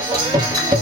Thank oh you.